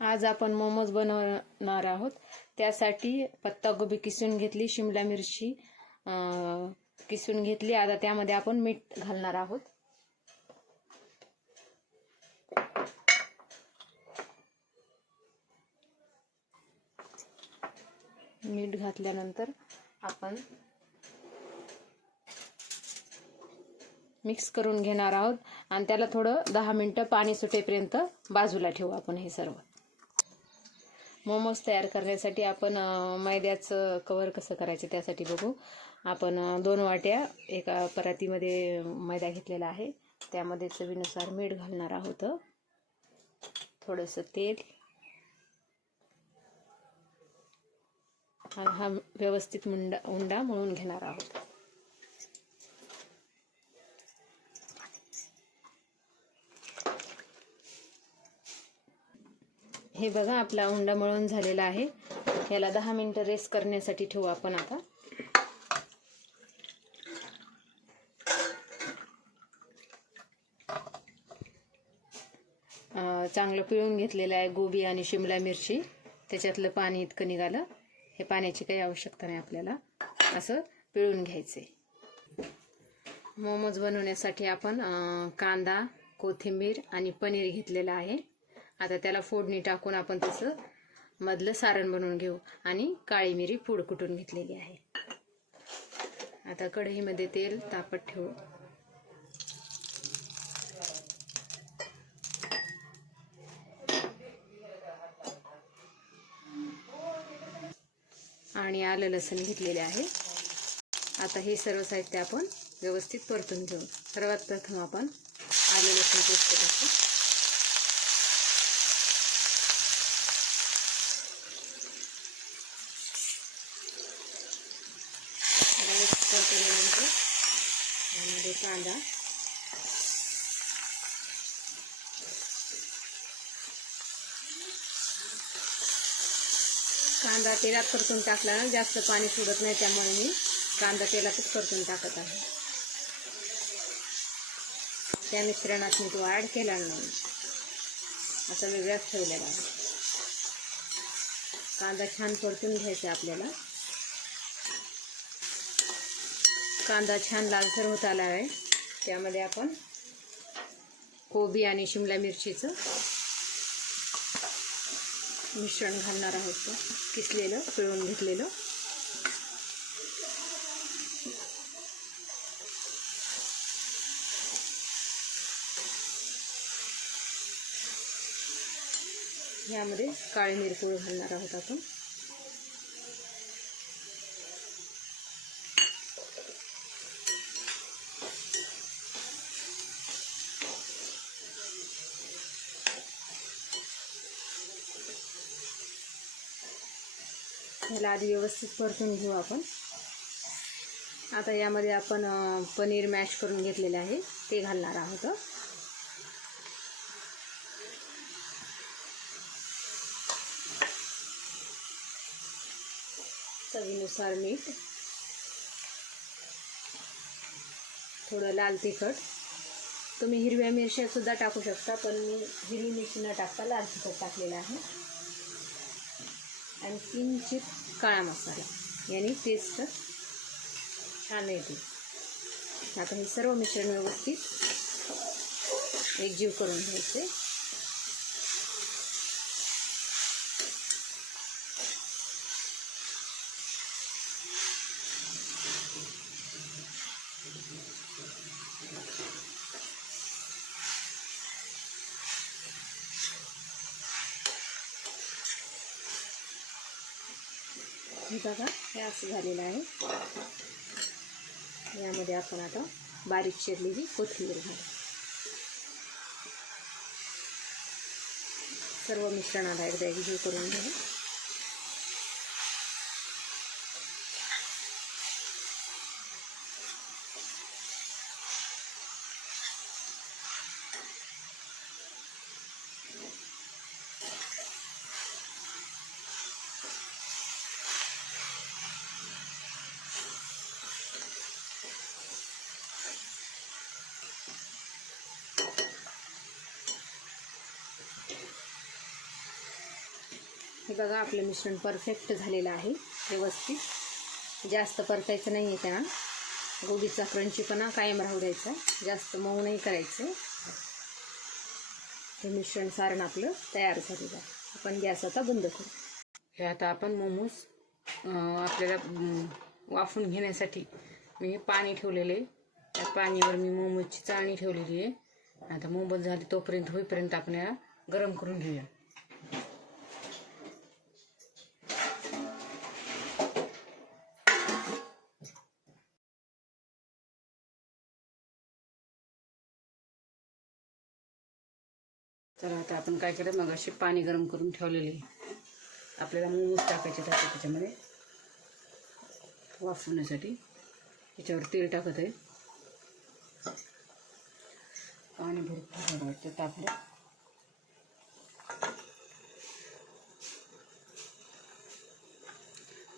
आज आपण मोमोज बनवणार आहोत। त्यासाठी पत्ताकोबी किसून घेतली, शिमला मिरची किसून घेतली। आता त्यामध्ये आपण मीठ घालणार आहोत। मीठ घातल्यानंतर आपण मिक्स करून घेणार आहोत आणि त्याला थोडं 10 मिनिटं पाणी सुटेपर्यंत बाजूला ठेवू आपण हे सर्व। मोमोज तयार करण्यासाठी आपण मैद्याचं कव्हर कसं करायचं त्यासाठी बघू। आपण 2 वाट्या एका परातीमध्ये मैदा घेतलेला आहे। त्यामध्ये चवीनुसार मीठ घालणार आहोत, थोडंसं तेल, आणि हा व्यवस्थित उंडा मळून घेणार आहोत। हे बघा, आपला उंडा मळून झालेला आहे। याला 10 मिनिटं रेस्ट करण्यासाठी ठेवू आपण। आता चांगलं पिळून घेतलेलं आहे गोबी आणि शिमला मिरची। त्याच्यातलं पाणी इतकं निघालं। हे पाण्याची काही आवश्यकता नाही आपल्याला, असं पिळून घ्यायचे। मोमोज बनवण्यासाठी आपण कांदा, कोथिंबीर आणि पनीर घेतलेलं आहे। आता त्याला फोडणी टाकून आपण तसं मधलं सारण बनवून घेऊ। आणि काळी मिरी पूड कुटून घेतलेली आहे। आता कढईमध्ये तेल तापत ठेवू। आणि आलं लसूण घेतलेले आहे। आता हे सर्व साहित्य आपण व्यवस्थित परतून घेऊ। सर्वात प्रथम आपण आलं लसूण पेस्ट टाकू। परतल्यानंतर यामध्ये कांदा तेलात परतून टाकला ना, जास्त पाणी सोडत नाही, त्यामुळे मी कांदा तेलातच परतून टाकत आहे। त्या मिश्रणात मी तो ॲड केला नाही, आता वेगळाच ठेवलेला आहे। कांदा छान परतून घ्यायचा आपल्याला। कांदा छान लालसर होत आला आहे। त्यामध्ये आपण कोबी आणि शिमला मिरचीचं मिश्रण घालणार आहोत, किसलेलं, पिळून घेतलेलं। यामध्ये काळी मिरपूड घालणार आहोत आपण। ह्याला आधी व्यवस्थित परतून घेऊ आपण। आता यामध्ये आपण पनीर मॅश करून घेतलेले आहे ते घालणार आहोत। चवीनुसार मीठ, थोडं लाल तिखट। तुम्ही हिरव्या मिरच्या सुद्धा टाकू शकता, पण मी हिरवी मिरची न टाकता लाल तिखट टाकलेला आहे। आणि किंचित काळा मसाला, याने टेस्ट छान येते। आता हे सर्व मिश्रण व्यवस्थित एकजीव करून घ्यायचे। हे बघा, हे असं झालेलं आहे। यामध्ये आपण आता बारीक चिरलेली कोथिंबीर घालू। सर्व मिश्रणाला एकदा एकजीव करून घेऊ। हे बघा आपलं मिश्रण परफेक्ट झालेलं आहे, व्यवस्थित. जास्त परतायचं नाही आहे त्यांना. गोबीचा क्रंचीपणा कायम राहू द्यायचा, जास्त मऊ नाही करायचं. हे मिश्रण सारण आपलं तयार झालेलं आहे. आपण गॅस आता बंद करू. हे आता आपण मोमोज आपल्याला वाफून घेण्यासाठी मी पाणी ठेवलेले. त्या पाणीवर मी मोमोजची चाळणी ठेवलेली आहे. आता मोमोज झाले तोपर्यंत होईपर्यंत आपण याला गरम करून घेऊया. तर आता आपण काय केलं, मग अशी पाणी गरम करून ठेवलेले. आपल्याला मोमोज टाकायचे त्याच्यामध्ये वाफवण्यासाठी. त्याच्यावर तेल टाकत आहे. पाणी भरपूर टाकलं.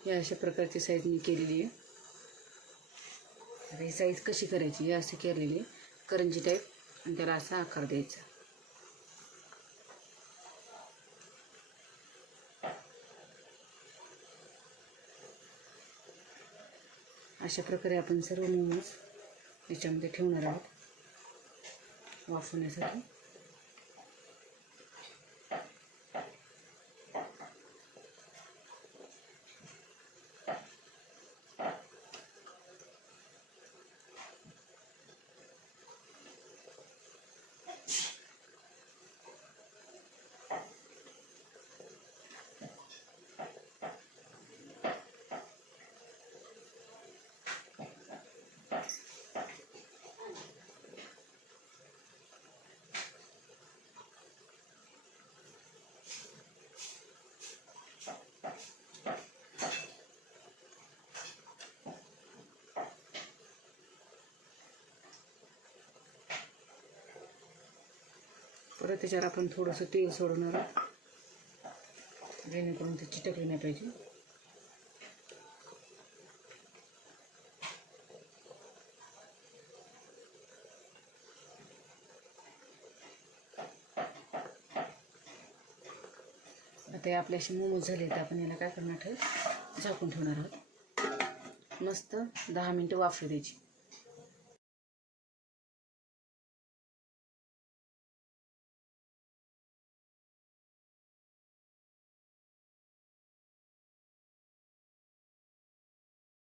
या अशा प्रकारची साईज मी केलेली आहे. आता ही साईज कशी करायची, हे असे केलेली करंजी टाईप, आणि त्याला असा आकार द्यायचा. अशा प्रकारे आपण सर्व मोमोज याच्यामध्ये ठेवणार आहोत वाफवण्यासाठी. परत त्याच्यावर आपण थोडंसं तेल सोडणार आहोत, जेणेकरून ते चिटकले नाही पाहिजे. आता आपले असे मोमोज झाले तर आपण याला काय करणार आहे, झाकून ठेवणार आहोत. मस्त 10 मिनिटं वाफू द्यायची.